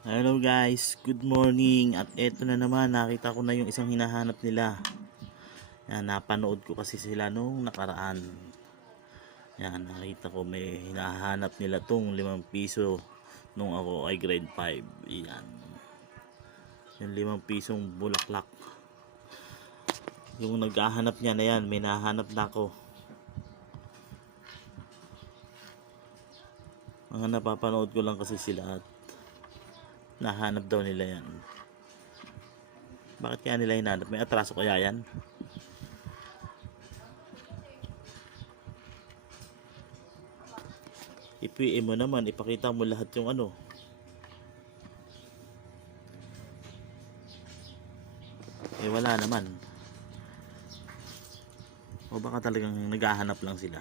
Hello guys, good morning. At eto na naman, nakita ko na yung isang hinahanap nila. Yan, napanood ko kasi sila nung nakaraan. Yan, nakita ko may hinahanap nila tong 5 piso nung ako ay grade 5. Yan, yung 5 pisong bulaklak. Yung naghahanap niya na yan, may nahanap na ako. Mga napapanood ko lang kasi sila at nahanap daw nila yan. Bakit kaya nila hinahanap? May atraso kaya yan? I-PM mo naman, ipakita mo lahat yung ano. Eh wala naman. O baka talagang naghahanap lang sila.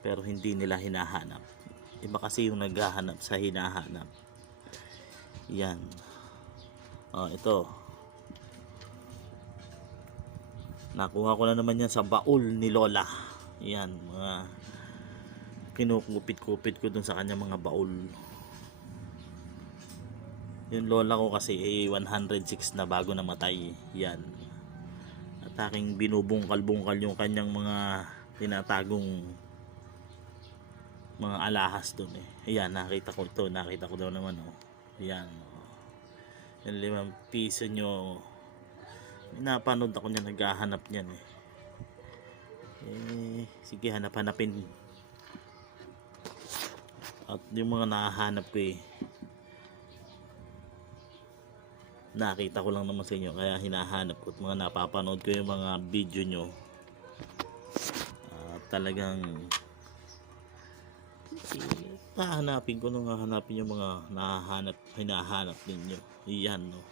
Pero hindi nila hinahanap. Iba kasi yung naghahanap sa hinahanap. Yan. Ito. Nakuha ko na naman yan sa baul ni Lola. Yan, mga kinukupit-kupit ko dun sa kanya mga baul. Yung lola ko kasi 106 na bago namatay. Yan. At aking binubungkal-bungkal yung kanyang mga tinatagong mga alahas dun eh. Ayan, nakita ko ito. Nakita ko daw naman oh. Ayan. Yung 5 piso nyo. Napanood ako niya, naghahanap niyan eh. Sige, hanap-hanapin. At yung mga nahahanap ko eh, nakita ko lang naman sa inyo, kaya hinahanap ko at mga napapanood ko yung mga video nyo. Talagang hahanapin ko nung hahanapin yung mga hinahanap ninyo. Iyan no.